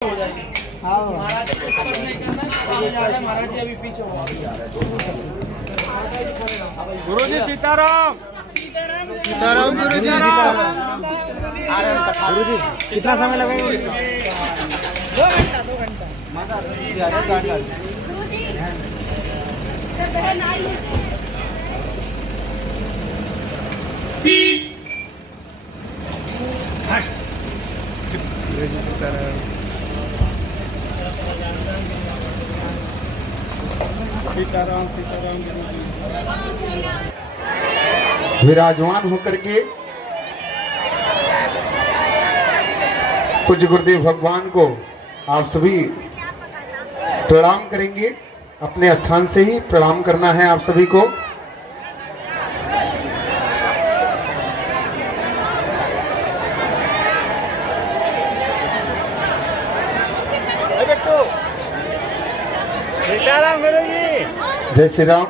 हो जाएगी। महाराज जी को नहीं करना, महाराज जी अभी पीछे हो। गुरुजी सीताराम। सीताराम गुरुजी। गुरुजी कितना समय लगेगा? 2 घंटा। गुरुजी जब बहन आई है गुरुजी सीताराम। सीताराम सीताराम गुरुजी। विराजमान होकर के पूज्य गुरुदेव भगवान को आप सभी प्रणाम करेंगे। अपने स्थान से ही प्रणाम करना है आप सभी को। सीताराम गुरुजी। जय श्री राम।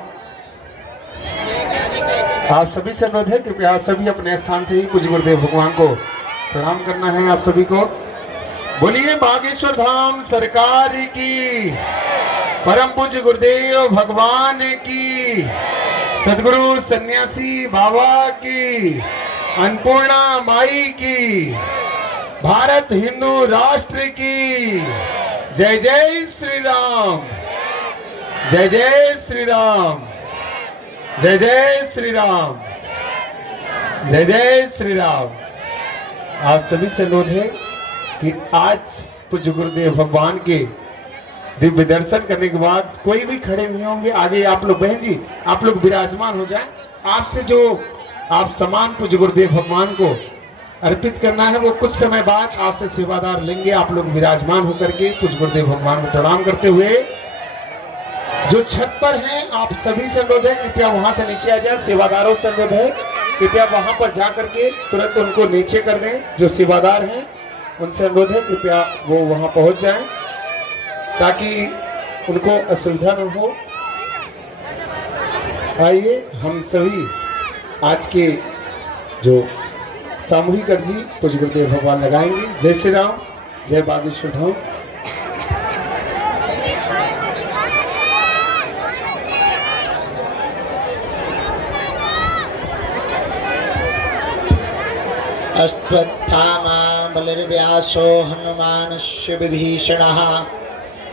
आप सभी से अनुरोध है, कृपया आप सभी अपने स्थान से ही पूज्य गुरुदेव भगवान को प्रणाम करना है आप सभी को। बोलिए बागेश्वर धाम सरकार की, परम पूज्य गुरुदेव भगवान की, सदगुरु सन्यासी बाबा की, अन्नपूर्णा माई की, भारत हिंदू राष्ट्र की। जय जय श्री राम। जय जय श्री राम। जय जय श्री राम। जय जय श्री राम। आप सभी से अनुरोध है कि आज पूज्य गुरुदेव भगवान के दिव्य दर्शन करने के बाद कोई भी खड़े नहीं होंगे। आगे आप लोग बहन जी आप लोग विराजमान हो जाएं। आपसे जो आप सम्मान पूज्य गुरुदेव भगवान को अर्पित करना है वो कुछ समय बाद आपसे सेवादार लेंगे। आप लोग विराजमान होकर के पूज्य गुरुदेव भगवान को प्रणाम करते हुए जो छत पर हैं आप सभी से अनुरोध है कृपया वहां से नीचे आ जाए। सेवादारों से अनुरोध है कृपया वहां पर जा करके तुरंत उनको नीचे कर दें। जो सेवादार हैं उनसे अनुरोध है कृपया वो वहां पहुंच जाएं ताकि उनको असुविधा न हो। आइए हम सभी आज के जो सामूहिक अर्जी पूज्य गुरुदेव भगवान लगाएंगे। जय श्री राम। जय बागेश्वर धाम। अश्वत्थामा बलिर्व्यासो हनुमानस्य विभीषणः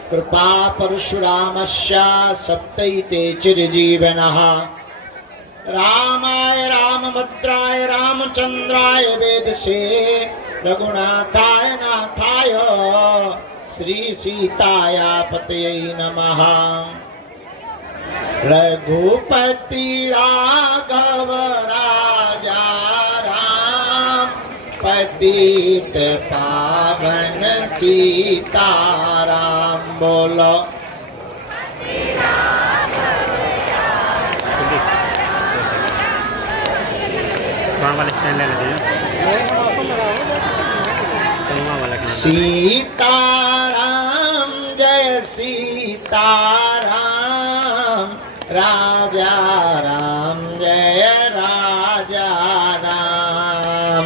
कृपा परशुरामस्य सप्तैते चिरजीवनः। रामाय रामभद्राय रामचंद्राय वेदसे रघुनाथाय नाथाय श्री सीताय पतये नमः। रघुपति राघव राजा पतित पावन सीताराम। बोलो सीताराम जय सीताराम। राजा राम जय राजा राम।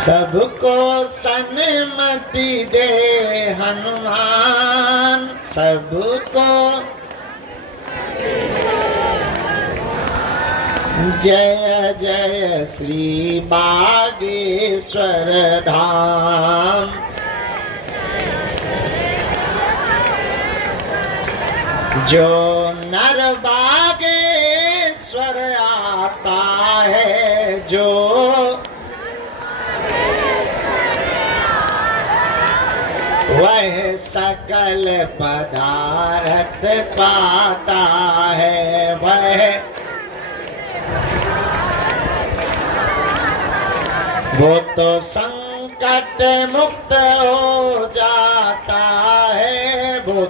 सबको सन्मति दे हनुमान, सबको जय जय श्री बागेश्वर धाम। जो नर बागेश्वर आता है, जो वह सकल पदार्थ पाता है। वह वो तो संकट मुक्त हो जाता है। वो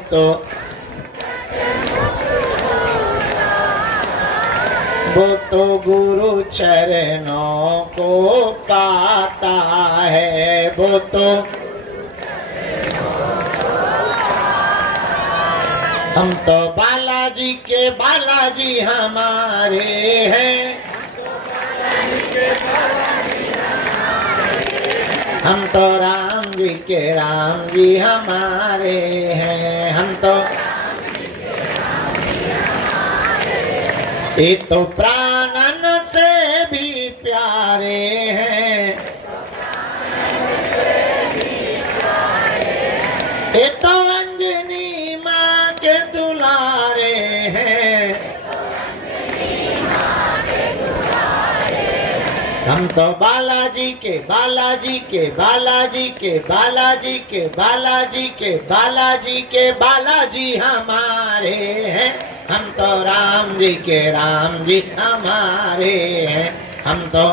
तो गुरु चरणों को पाता है। वो तो हम तो बाला बालाजी के बालाजी हमारे हैं। हम तो राम जी के राम जी हमारे हैं। हम तो ये तो प्राणन से भी प्यारे हैं। ये तो अंजनी माँ के दुलारे हैं। हम तो बालाजी के बालाजी के बालाजी के बालाजी के बालाजी के बालाजी के बालाजी हमारे हैं। हम तो राम जी के राम जी हमारे हैं। हम तो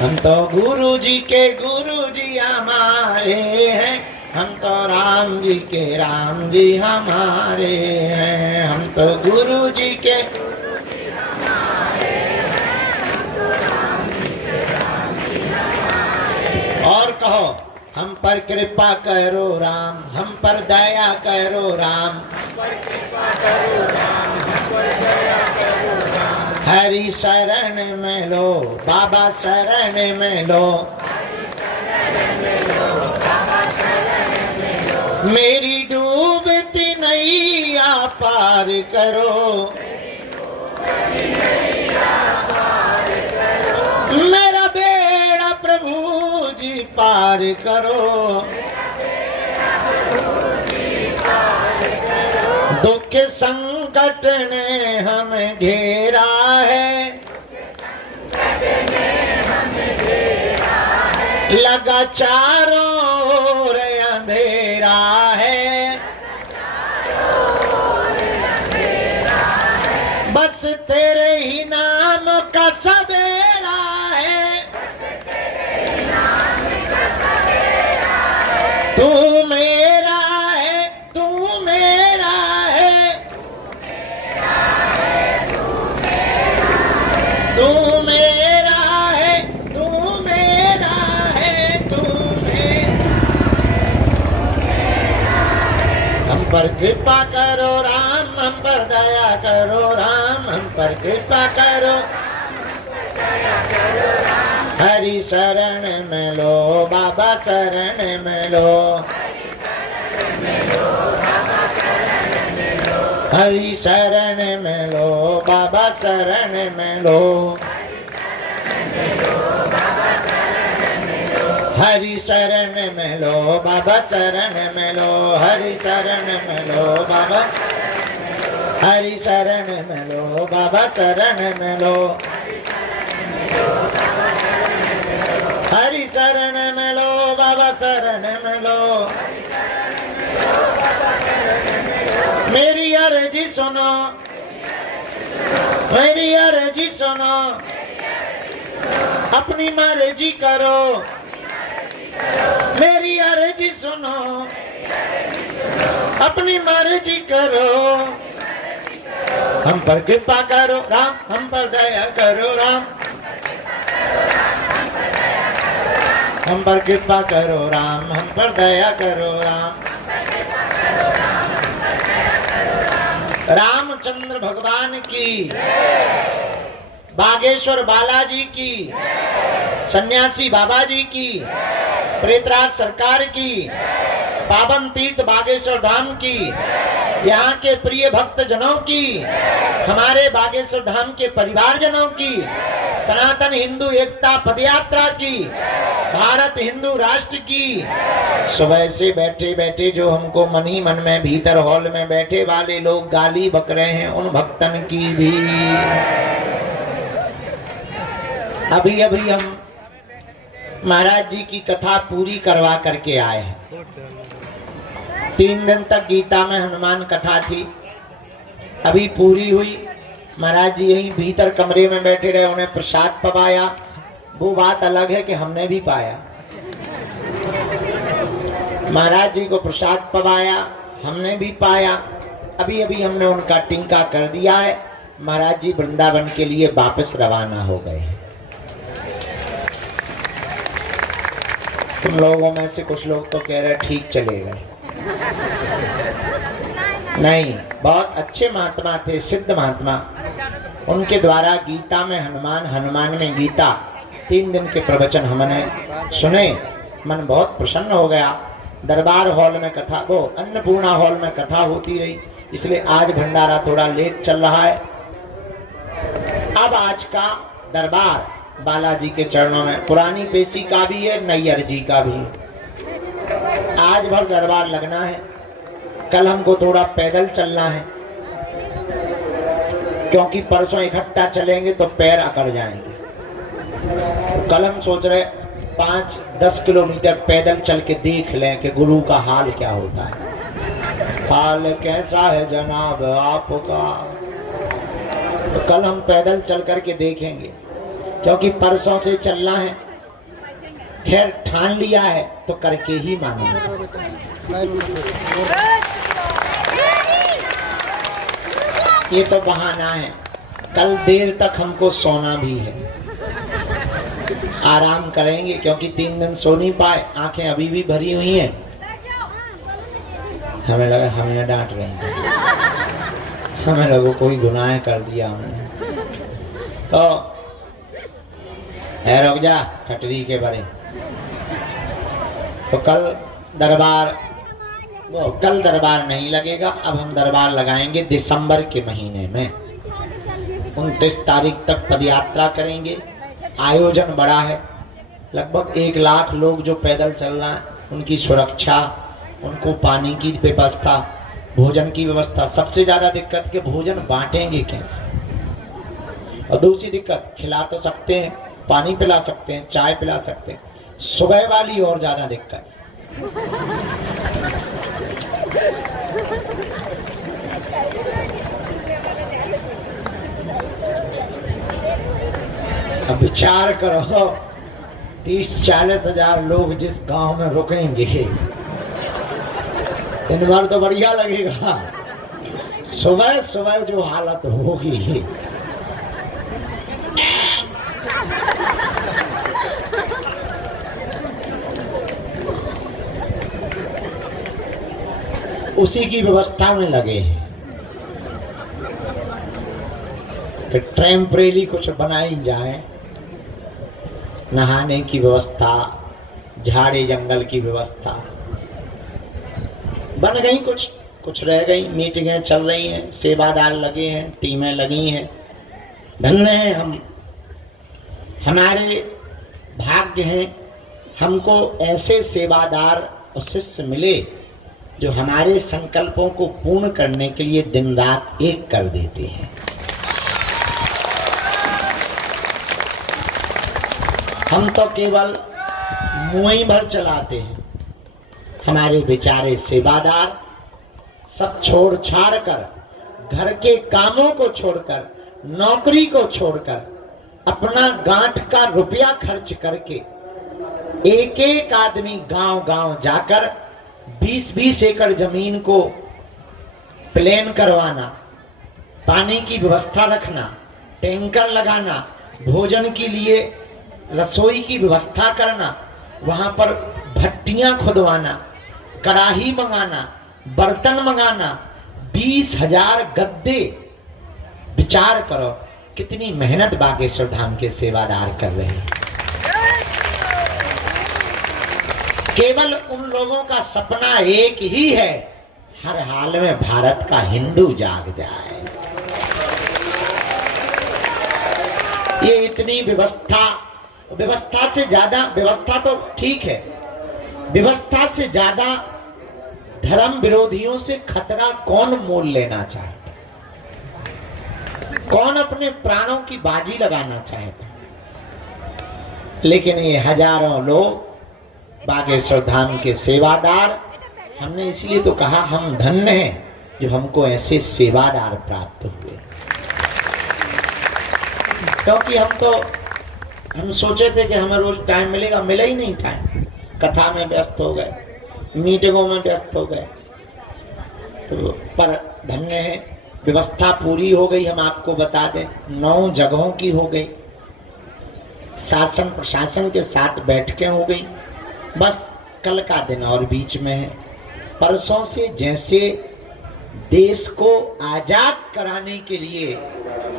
हम तो गुरु जी के गुरु जी हमारे हैं। हम तो राम जी के राम जी हमारे हैं। हम तो गुरु जी के और कहो, हम पर कृपा करो राम, हम पर दया करो राम। हरि शरण में लो, बाबा शरण में लो। मेरी डूबती नैया पार करो। मेरा बेड़ा प्रभु जी पार करो। दुख संकट ने हमें घेरा है। लगा चारों ओर अंधेरा है। बस तेरे ही नाम का सवेरा है। तू मेरा है, तू मेरा है। तू मेरा है, तू मेरा है, तू हम पर कृपा करो राम, हम पर दया करो राम। हम पर कृपा करो। हरि शरण में लो, बाबा शरण में लो। हरि शरण में लो, बाबा शरण में लो। हरि शरण में लो, बाबा शरण में लो। हरि शरण में लो, बाबा। हरि शरण में लो, बाबा शरण में लो। हरि शरण में लो, बाबा शरण में लो। मेरी अर्जी सुनो, मेरी अर्जी सुनो। अपनी मर्जी करो, मेरी अर्जी सुनो। अपनी मर्जी करो। हम पर कृपा करो राम, हम पर दया करो राम। हम पर कृपा करो राम, हम पर दया करो राम। रामचंद्र भगवान की, बागेश्वर बालाजी की, सन्यासी बाबा जी की, प्रेतराज सरकार की, पावन तीर्थ बागेश्वर धाम की, यहाँ के प्रिय भक्त जनों की, हमारे बागेश्वर धाम के परिवार जनों की, सनातन हिंदू एकता पदयात्रा की, भारत हिंदू राष्ट्र की। सुबह से बैठे बैठे जो हमको मन ही मन में भीतर हॉल में बैठे वाले लोग गाली बक रहे हैं, उन भक्तन की भी। अभी अभी हम महाराज जी की कथा पूरी करवा करके आए हैं। 3 दिन तक गीता में हनुमान कथा थी, अभी पूरी हुई। महाराज जी यहीं भीतर कमरे में बैठे रहे, उन्हें प्रसाद पवाया। वो बात अलग है कि हमने भी पाया। महाराज जी को प्रसाद पवाया, हमने भी पाया। अभी अभी हमने उनका टीका कर दिया है। महाराज जी वृंदावन के लिए वापस रवाना हो गए हैं। तुम लोगों में से कुछ लोग तो कह रहे ठीक चलेगा। नहीं, बहुत अच्छे महात्मा थे, सिद्ध महात्मा। उनके द्वारा गीता में हनुमान, हनुमान में गीता, 3 दिन के प्रवचन हमने सुने। मन बहुत प्रसन्न हो गया। दरबार हॉल में कथा, वो अन्नपूर्णा हॉल में कथा होती रही, इसलिए आज भंडारा थोड़ा लेट चल रहा है। अब आज का दरबार बालाजी के चरणों में, पुरानी पेशी का भी है, नैयर जी का भी है। आज भर दरबार लगना है। कल हमको थोड़ा पैदल चलना है, क्योंकि परसों इकट्ठा चलेंगे तो पैर अकड़ जाएंगे। तो कल हम सोच रहे 5-10 किलोमीटर पैदल चल के देख लें कि गुरु का हाल क्या होता है। हाल कैसा है जनाब आपका? तो कल हम पैदल चल करके देखेंगे, क्योंकि परसों से चलना है। खैर ठान लिया है तो करके ही मानेंगे। ये तो बहाना है, कल देर तक हमको सोना भी है। आराम करेंगे, क्योंकि 3 दिन सो नहीं पाए, आंखें अभी भी भरी हुई हैं। हमें लगा हमें डांट रहे हैं, हमें लोगों कोई गुनाह कर दिया हमने। तो है रुक जा कटरी के बारे। तो कल दरबार नहीं लगेगा। अब हम दरबार लगाएंगे दिसंबर के महीने में। 29 तारीख तक पदयात्रा करेंगे। आयोजन बड़ा है, लगभग 1 लाख लोग जो पैदल चल रहे हैं, उनकी सुरक्षा, उनको पानी की व्यवस्था, भोजन की व्यवस्था। सबसे ज्यादा दिक्कत कि भोजन बांटेंगे कैसे। और दूसरी दिक्कत, खिला तो सकते हैं, पानी पिला सकते हैं, चाय पिला सकते हैं, सुबह वाली और ज्यादा दिक्कत। अब विचार करो, 30-40 हजार लोग जिस गांव में रुकेंगे, दिन भर तो बढ़िया लगेगा। सुबह सुबह जो हालत होगी, उसी की व्यवस्था में लगे हैं कि टेम्परेरी कुछ बनाई जाए। नहाने की व्यवस्था, झाड़ी जंगल की व्यवस्था बन गई, कुछ रह गई। मीटिंगें चल रही हैं, सेवादार लगे हैं, टीमें लगी हैं। धन्य हैं हम, हमारे भाग्य हैं, हमको ऐसे सेवादार और शिष्य मिले जो हमारे संकल्पों को पूर्ण करने के लिए दिन रात एक कर देते हैं। हम तो केवल मुंह भर चलाते हैं। हमारे बेचारे सेवादार सब छोड़ छाड़ कर, घर के कामों को छोड़कर, नौकरी को छोड़कर, अपना गांठ का रुपया खर्च करके एक एक आदमी गांव गांव जाकर 20-20 एकड़ जमीन को प्लेन करवाना, पानी की व्यवस्था रखना, टैंकर लगाना, भोजन के लिए रसोई की व्यवस्था करना, वहां पर भट्टियां खुदवाना, कड़ाही मंगाना, बर्तन मंगाना, 20,000 गद्दे। विचार करो कितनी मेहनत बागेश्वर धाम के सेवादार कर रहे हैं। केवल उन लोगों का सपना एक ही है, हर हाल में भारत का हिंदू जाग जाए। ये इतनी व्यवस्था से ज्यादा, व्यवस्था तो ठीक है, व्यवस्था से ज्यादा धर्म विरोधियों से खतरा कौन मोल लेना चाहता? कौन अपने प्राणों की बाजी लगाना चाहता? लेकिन ये हजारों लोग बागेश्वर धाम के सेवादार, हमने इसलिए तो कहा हम धन्य हैं जो हमको ऐसे सेवादार प्राप्त हुए। क्योंकि हम सोचे थे कि हमें रोज टाइम मिलेगा, मिला ही नहीं टाइम। कथा में व्यस्त हो गए, मीटिंगों में व्यस्त हो गए। तो पर धन्य है, व्यवस्था पूरी हो गई। हम आपको बता दें 9 जगहों की हो गई, शासन प्रशासन के साथ बैठकें हो गई, बस कल का दिन और बीच में है। परसों से जैसे देश को आजाद कराने के लिए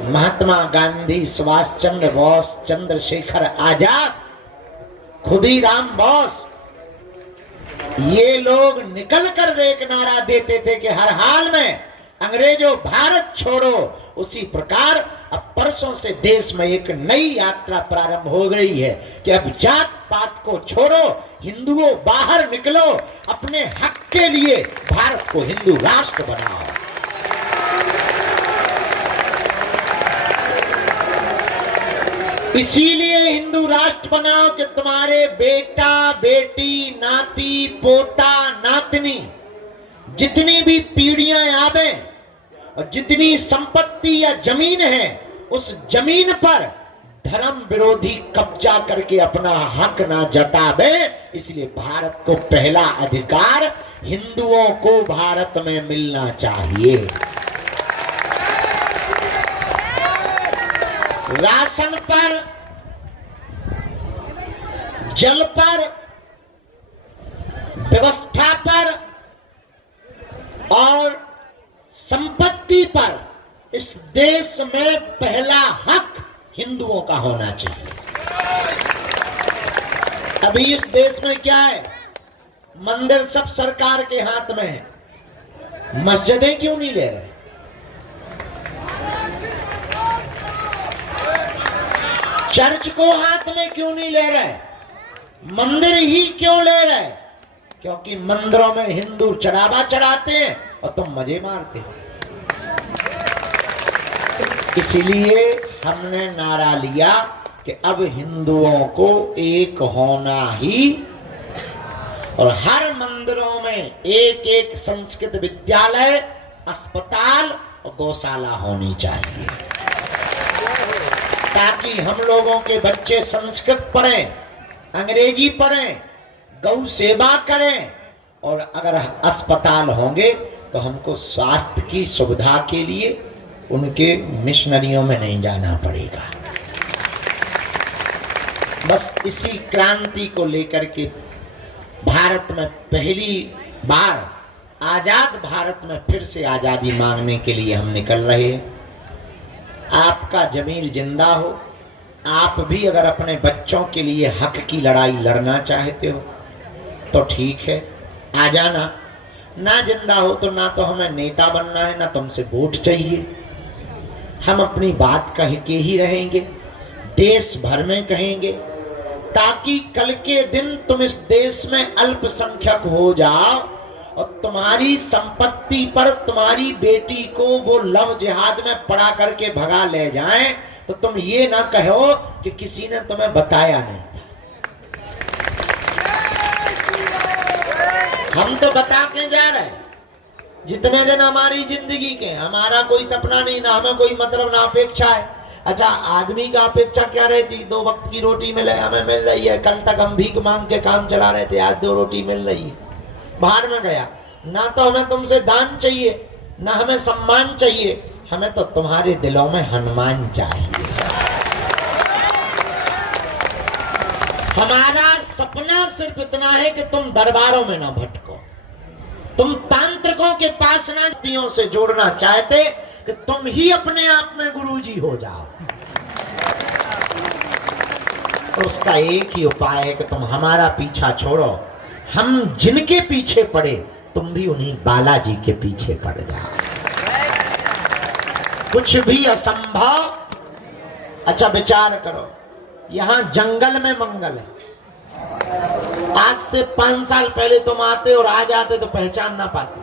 महात्मा गांधी, सुभाष चंद्र बोस, चंद्रशेखर आजाद, खुदीराम बोस, ये लोग निकल कर एक नारा देते थे कि हर हाल में अंग्रेजों भारत छोड़ो, उसी प्रकार अब परसों से देश में एक नई यात्रा प्रारंभ हो गई है कि अब जात पात को छोड़ो, हिंदुओं बाहर निकलो, अपने हक के लिए भारत को हिंदू राष्ट्र बनाओ। इसीलिए हिंदू राष्ट्र बनाओ कि तुम्हारे बेटा बेटी, नाती पोता नातनी, जितनी भी पीढ़ियां आवे और जितनी संपत्ति या जमीन है, उस जमीन पर धर्म विरोधी कब्जा करके अपना हक ना जतावे। इसलिए भारत को पहला अधिकार हिंदुओं को भारत में मिलना चाहिए। राशन पर, जल पर, व्यवस्था पर और संपत्ति पर इस देश में पहला हक हिंदुओं का होना चाहिए। अभी इस देश में क्या है, मंदिर सब सरकार के हाथ में है, मस्जिदें क्यों नहीं ले रहे? चर्च को हाथ में क्यों नहीं ले रहे? मंदिर ही क्यों ले रहे? क्योंकि मंदिरों में हिंदू चढ़ावा चढ़ाते हैं और तुम मजे मारते हो। इसीलिए हमने नारा लिया कि अब हिंदुओं को एक होना ही, और हर मंदिरों में एक एक संस्कृत विद्यालय, अस्पताल और गौशाला होनी चाहिए, ताकि हम लोगों के बच्चे संस्कृत पढ़ें, अंग्रेजी पढ़ें, गौ सेवा करें, और अगर अस्पताल होंगे तो हमको स्वास्थ्य की सुविधा के लिए उनके मिशनरियों में नहीं जाना पड़ेगा। बस इसी क्रांति को लेकर के भारत में पहली बार आजाद भारत में फिर से आजादी मांगने के लिए हम निकल रहे हैं। आपका जमीर जिंदा हो, आप भी अगर अपने बच्चों के लिए हक की लड़ाई लड़ना चाहते हो तो ठीक है, आ जाना। ना जिंदा हो तो ना तो हमें नेता बनना है, ना तुमसे वोट चाहिए। हम अपनी बात कह के ही रहेंगे, देश भर में कहेंगे, ताकि कल के दिन तुम इस देश में अल्पसंख्यक हो जाओ और तुम्हारी संपत्ति पर तुम्हारी बेटी को वो लव जिहाद में पड़ा करके भगा ले जाएं, तो तुम ये ना कहो कि किसी ने तुम्हें बताया नहीं था। हम तो बता के जा रहे हैं, जितने दिन हमारी जिंदगी के, हमारा कोई सपना नहीं, ना हमें कोई मतलब, ना अपेक्षा है। अच्छा, आदमी का अपेक्षा क्या रहती? 2 वक्त की रोटी मिले, हमें मिल रही है। कल तक हम भीख मांग के काम चला रहे थे, आज 2 रोटी मिल रही है। बाहर में गया, ना तो हमें तुमसे दान चाहिए, ना हमें सम्मान चाहिए, हमें तो तुम्हारे दिलों में हनुमान चाहिए। हमारा सपना सिर्फ इतना है कि तुम दरबारों में ना भटको, तुम तांत्रिकों के पास ना, दियों से जोड़ना चाहते कि तुम ही अपने आप में गुरुजी हो जाओ। तो उसका एक ही उपाय है कि तुम हमारा पीछा छोड़ो, हम जिनके पीछे पड़े तुम भी उन्हीं बालाजी के पीछे पड़ जाओ। कुछ भी असंभव। अच्छा विचार करो, यहां जंगल में मंगल है। आज से 5 साल पहले तुम आते और आ जाते तो पहचान ना पाते।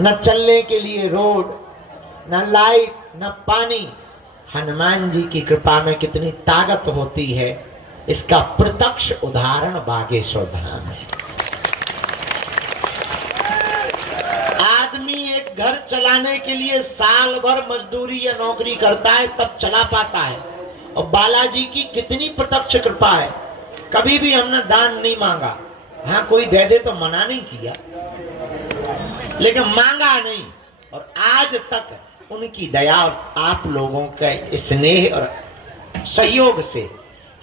न चलने के लिए रोड, न लाइट, न पानी। हनुमान जी की कृपा में कितनी ताकत होती है, इसका प्रत्यक्ष उदाहरण बागेश्वर धाम है। आदमी एक घर चलाने के लिए साल भर मजदूरी या नौकरी करता है, तब चला पाता है। और बालाजी की कितनी प्रत्यक्ष कृपा है, कभी भी हमने दान नहीं मांगा। हाँ, कोई दे दे तो मना नहीं किया, लेकिन मांगा नहीं। और आज तक उनकी दया और आप लोगों के स्नेह और सहयोग से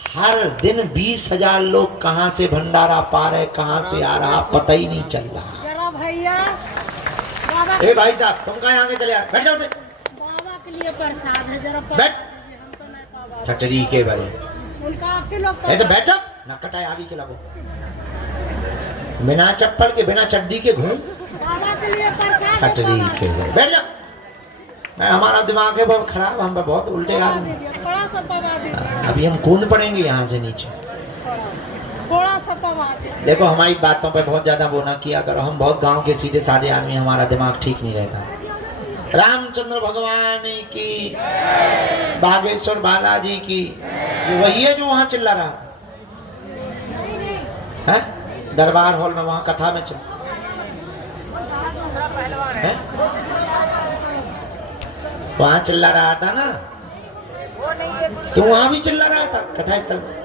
हर दिन 20,000 लोग कहां से भंडारा पा रहे, कहां से आ रहा पता ही नहीं चल रहा। जरा भैया बाबा ए भाई साहब तुम कहां आगे चले, बैठ जाओ। बाबा के लिए प्रसाद है, जरा बैठ। हम तो नहीं पावा ठटरी के बड़े उनका आपके लोग तो बैठो ना, कटाए आगे के लगो, बिना चप्पल के बिना चड्डी के घूम। बाबा के लिए प्रसाद ठटरी के बड़े बैठ जाओ। मैं हमारा दिमाग है बहुत खराब, हम पे बहुत उल्टे आदमी। थोड़ा सा पवा दीजिए, अभी हम कूद पड़ेंगे यहाँ से नीचे। थोड़ा सा पवा दीजिए। देखो हमारी बातों पे बहुत ज्यादा वो ना किया करो, हम बहुत गांव के सीधे साधे आदमी, हमारा दिमाग ठीक नहीं रहता। रामचंद्र भगवान की, बागेश्वर बालाजी की, ये वही है जो वहां चिल्ला रहा है दरबार हॉल में, वहां कथा में है? वहां चिल्ला रहा था ना, तो वहां भी चिल्ला रहा था कथा स्थल में।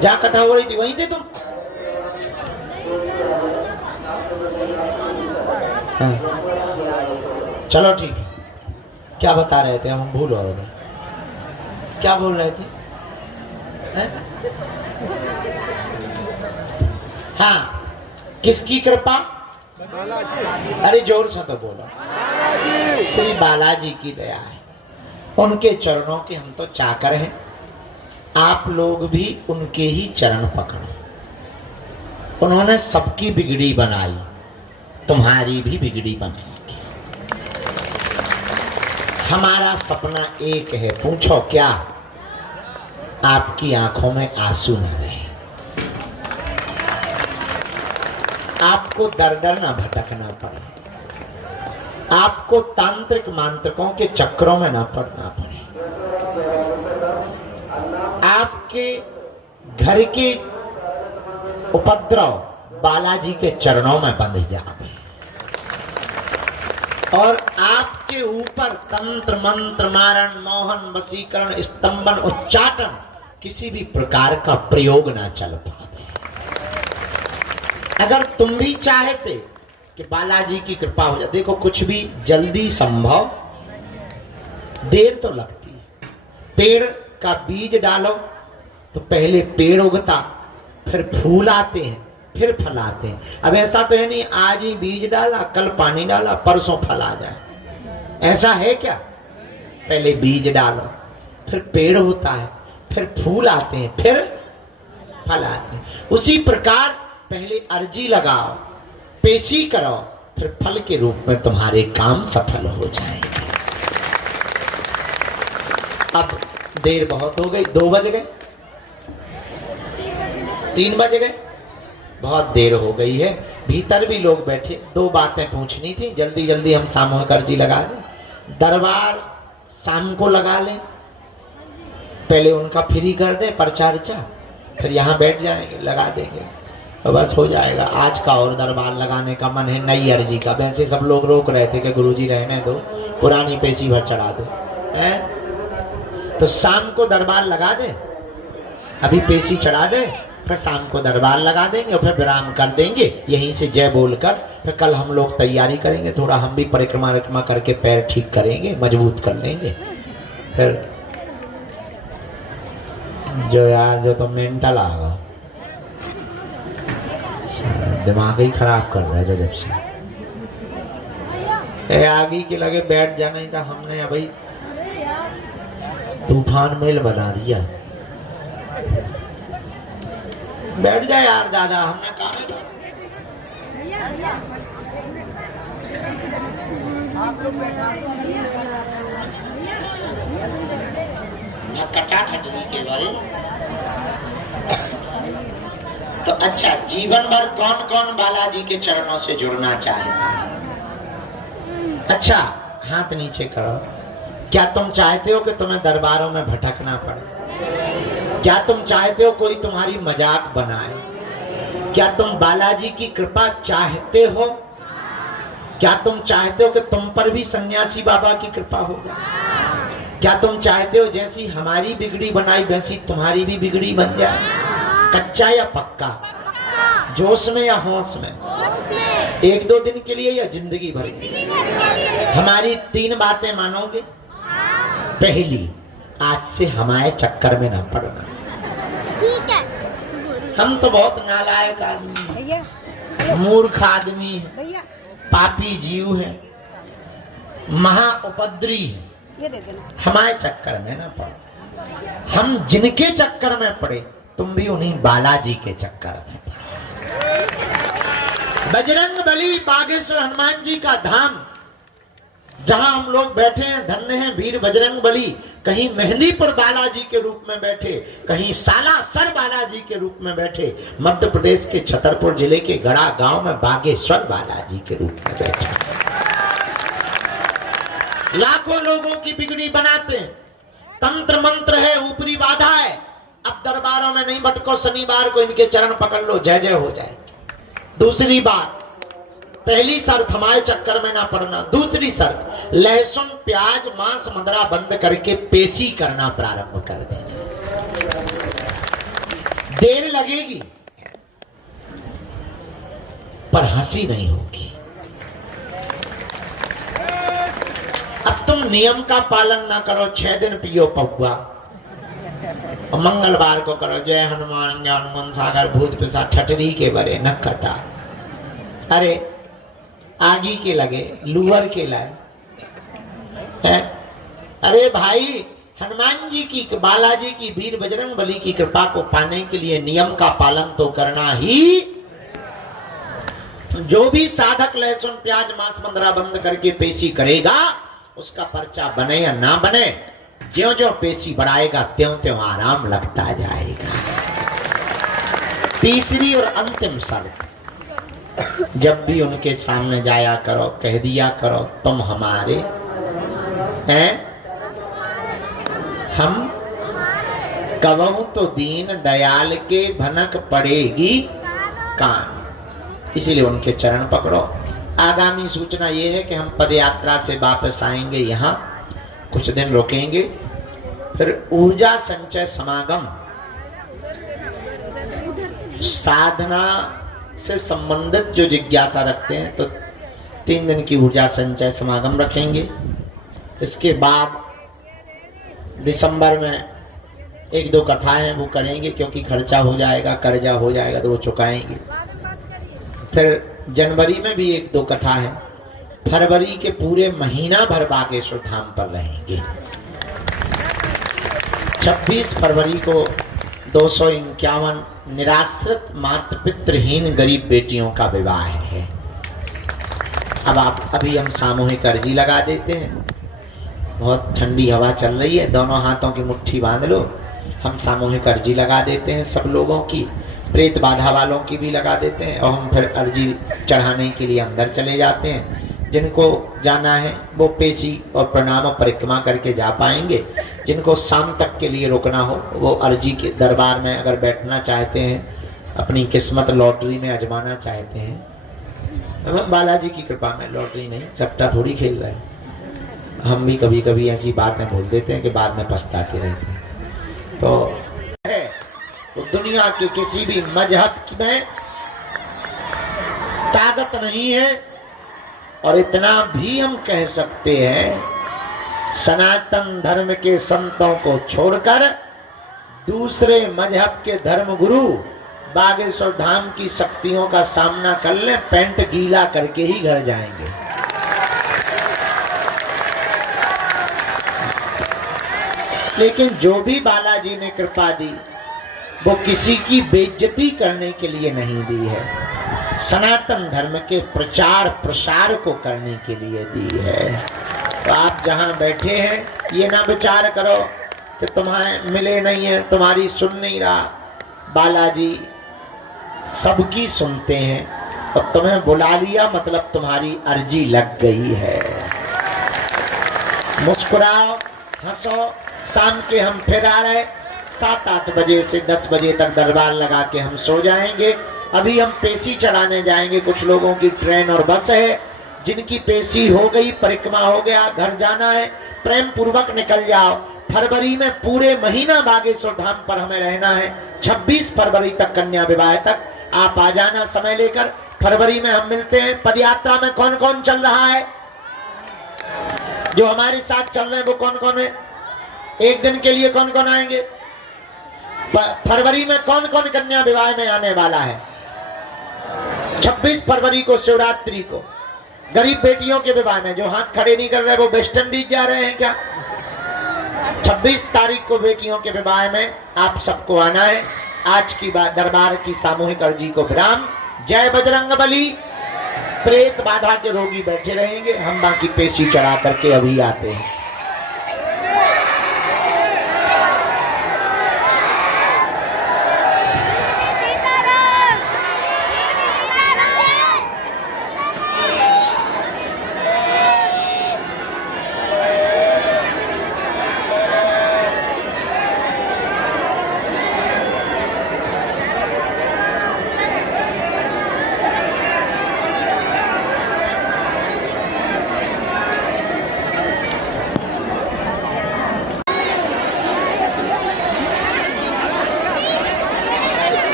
जहां कथा हो रही थी वहीं थे तुम। हाँ। चलो ठीक है, क्या बता रहे थे हम भूल हो गए, क्या बोल रहे थे? हाँ, किसकी कृपा? अरे जोर से तो बोलो। श्री बालाजी की दया है, उनके चरणों के हम तो चाकर हैं। आप लोग भी उनके ही चरण पकड़ो। उन्होंने सबकी बिगड़ी बनाई, तुम्हारी भी बिगड़ी बनाएगी। हमारा सपना एक है, पूछो क्या? आपकी आंखों में आंसू न रहे, आपको दर दर ना भटकना पड़े, आपको तांत्रिक मांत्रिकों के चक्रों में ना पड़ना पड़े, आपके घर के उपद्रव बालाजी के चरणों में बंध जाए और आपके ऊपर तंत्र मंत्र मारण मोहन वशीकरण स्तंभन उच्चाटन किसी भी प्रकार का प्रयोग ना चल पाए। अगर तुम भी चाहते कि बालाजी की कृपा हो जाए, देखो कुछ भी जल्दी संभव, देर तो लगती है। पेड़ का बीज डालो तो पहले पेड़ उगता, फिर फूल आते हैं, फिर फल आते हैं। अब ऐसा तो है नहीं आज ही बीज डाला, कल पानी डाला, परसों फल आ जाए, ऐसा है क्या? पहले बीज डालो, फिर पेड़ होता है, फिर फूल आते हैं, फिर फल आते हैं। उसी प्रकार पहले अर्जी लगाओ, पेशी करो, फिर फल के रूप में तुम्हारे काम सफल हो जाएंगे। अब देर बहुत हो गई, 2 बज गए, 3 बज गए, बहुत देर हो गई है। भीतर भी लोग बैठे, 2 बातें पूछनी थी, जल्दी जल्दी हम सामूहिक अर्जी लगा दें। दरबार शाम को लगा लें, पहले उनका फ्री कर दें पर्चा अर्चा, फिर यहाँ बैठ जाएंगे, लगा देंगे तो बस हो जाएगा। आज का और दरबार लगाने का मन है, नई अर्जी का। वैसे सब लोग रोक रहे थे कि गुरुजी रहने दो, पुरानी पेशी भर चढ़ा दो, हैं? तो शाम को दरबार लगा दे, अभी पेशी चढ़ा दे, फिर शाम को दरबार लगा देंगे और फिर विराम कर देंगे यहीं से जय बोलकर। फिर कल हम लोग तैयारी करेंगे, थोड़ा हम भी परिक्रमा करके पैर ठीक करेंगे, मजबूत कर लेंगे। फिर जो यार जो तो मेंटल आ गया, दिमाग ही खराब कर रहा है जो जब से आगे के लगे बैठ जाना ही था। हमने भाई तूफान मेल बना दिया। बैठ जाए यार दादा, हमने कहा था। के बारे तो अच्छा, जीवन भर कौन कौन बालाजी के चरणों से जुड़ना चाहता है? अच्छा, हाथ नीचे करो। क्या तुम चाहते हो कि तुम्हें दरबारों में भटकना पड़े? क्या तुम चाहते हो कोई तुम्हारी मजाक बनाए? क्या तुम बालाजी की कृपा चाहते हो? क्या तुम चाहते हो कि तुम पर भी सन्यासी बाबा की कृपा हो जाए? क्या तुम चाहते हो जैसी हमारी बिगड़ी बनाई वैसी तुम्हारी भी बिगड़ी बन जाए? कच्चा या पक्का? जोश में या होश में? 1-2 दिन के लिए या जिंदगी भर? हमारी 3 बातें मानोगे? पहली, आज से हमारे चक्कर में ना पड़ना। ठीक है हम तो बहुत नालायक आदमी हैं, मूर्ख आदमी हैं, पापी जीव हैं, महा उपद्री हैं, हमारे चक्कर में ना पड़ो। हम जिनके चक्कर में पड़े तुम भी उन्हीं बालाजी के चक्कर में पड़ो। बजरंग बली बागेश्वर हनुमान जी का धाम जहां हम लोग बैठे हैं, धन्य हैं वीर बजरंग बली। कहीं मेहंदीपुर बालाजी के रूप में बैठे, कहीं सालासर बालाजी के रूप में बैठे, मध्य प्रदेश के छतरपुर जिले के गड़ा गांव में बागेश्वर बालाजी के रूप में बैठे। लाखों लोगों की बिगड़ी बनाते हैं, तंत्र मंत्र है, ऊपरी बाधा है। अब दरबारों में नहीं भटको, शनिवार को इनके चरण पकड़ लो, जय जय हो जाएगी। दूसरी बात, पहली शर्त हमारे चक्कर में ना पड़ना। दूसरी शर्त, लहसुन प्याज मांस मदरा बंद करके पेशी करना प्रारंभ कर देना। देर लगेगी पर हंसी नहीं होगी। अब तुम नियम का पालन ना करो, 6 दिन पियो पपुआ, और मंगलवार को करो जय हनुमान ज्ञान गुण सागर भूत पिशाच ठटरी के बरे न कटा। अरे आगी के लगे लूहर के लाए है। अरे भाई, हनुमान जी की, बालाजी की, वीर बजरंग बली की कृपा को पाने के लिए नियम का पालन तो करना ही। जो भी साधक लहसुन प्याज मांस मंदरा बंद करके पेशी करेगा, उसका पर्चा बने या ना बने, ज्यों ज्यों पेशी बढ़ाएगा त्यों त्यों आराम लगता जाएगा। तीसरी और अंतिम शर्त, जब भी उनके सामने जाया करो, कह दिया करो तुम हमारे हैं, हम कवहु तो दीन दयाल के भनक पड़ेगी कान। इसीलिए उनके चरण पकड़ो। आगामी सूचना ये है कि हम पद यात्रा से वापस आएंगे, यहाँ कुछ दिन रुकेंगे, फिर ऊर्जा संचय समागम साधना से संबंधित जो जिज्ञासा रखते हैं तो 3 दिन की ऊर्जा संचय समागम रखेंगे। इसके बाद दिसंबर में 1-2 कथाएं वो करेंगे, क्योंकि खर्चा हो जाएगा, कर्जा हो जाएगा तो वो चुकाएंगे। फिर जनवरी में भी 1-2 कथा है। फरवरी के पूरे महीना भर बागेश्वर धाम पर रहेंगे। 26 फरवरी को 251 निराश्रित मातृ पितृहीन गरीब बेटियों का विवाह है। अब अभी हम सामूहिक अर्जी लगा देते हैं। बहुत ठंडी हवा चल रही है, दोनों हाथों की मुट्ठी बांध लो। हम सामूहिक अर्जी लगा देते हैं सब लोगों की, प्रेत बाधा वालों की भी लगा देते हैं, और हम फिर अर्जी चढ़ाने के लिए अंदर चले जाते हैं। जिनको जाना है वो पेशी और प्रणाम परिक्रमा करके जा पाएंगे। जिनको शाम तक के लिए रुकना हो वो अर्जी के दरबार में अगर बैठना चाहते हैं, अपनी किस्मत लॉटरी में आजमाना चाहते हैं। बालाजी की कृपा में लॉटरी नहीं, सट्टा थोड़ी खेल रहे हैं। हम भी कभी कभी ऐसी बातें बोल देते हैं कि बाद में पछताते रहते हैं। तो दुनिया के किसी भी मजहब में ताकत नहीं है। और इतना भी हम कह सकते हैं, सनातन धर्म के संतों को छोड़कर दूसरे मजहब के धर्म गुरु बागेश्वर धाम की शक्तियों का सामना कर लें, पैंट गीला करके ही घर जाएंगे। लेकिन जो भी बालाजी ने कृपा दी वो किसी की बेइज्जती करने के लिए नहीं दी है, सनातन धर्म के प्रचार प्रसार को करने के लिए दी है। तो आप जहां बैठे हैं ये ना विचार करो कि तुम्हारे मिले नहीं है, तुम्हारी सुन नहीं रहा। बालाजी सबकी सुनते हैं, और तुम्हें बुला लिया मतलब तुम्हारी अर्जी लग गई है। मुस्कुराओ, हंसो। शाम के हम फिर आ रहे, 7-8 बजे से 10 बजे तक दरबार लगा के हम सो जाएंगे। अभी हम पेशी चढ़ाने जाएंगे। कुछ लोगों की ट्रेन और बस है, जिनकी पेशी हो गई, परिक्रमा हो गया, घर जाना है, प्रेम पूर्वक निकल जाओ। फरवरी में पूरे महीना बागेश्वर धाम पर हमें रहना है। 26 फरवरी तक, कन्या विवाह तक आप आ जाना समय लेकर। फरवरी में हम मिलते हैं। पदयात्रा में कौन कौन चल रहा है? जो हमारे साथ चल रहे हैं वो कौन कौन है? एक दिन के लिए कौन कौन आएंगे? फरवरी में कौन कौन कन्या विवाह में आने वाला है? 26 फरवरी को शिवरात्रि को गरीब बेटियों के विवाह में। जो हाथ खड़े नहीं कर रहे वो वेस्ट इंडीज जा रहे हैं क्या? 26 तारीख को बेटियों के विवाह में आप सबको आना है। आज की बात दरबार की सामूहिक अर्जी को विराम। जय बजरंगबली। प्रेत बाधा के रोगी बैठे रहेंगे, हम बाकी पेशी चढ़ा करके अभी आते हैं।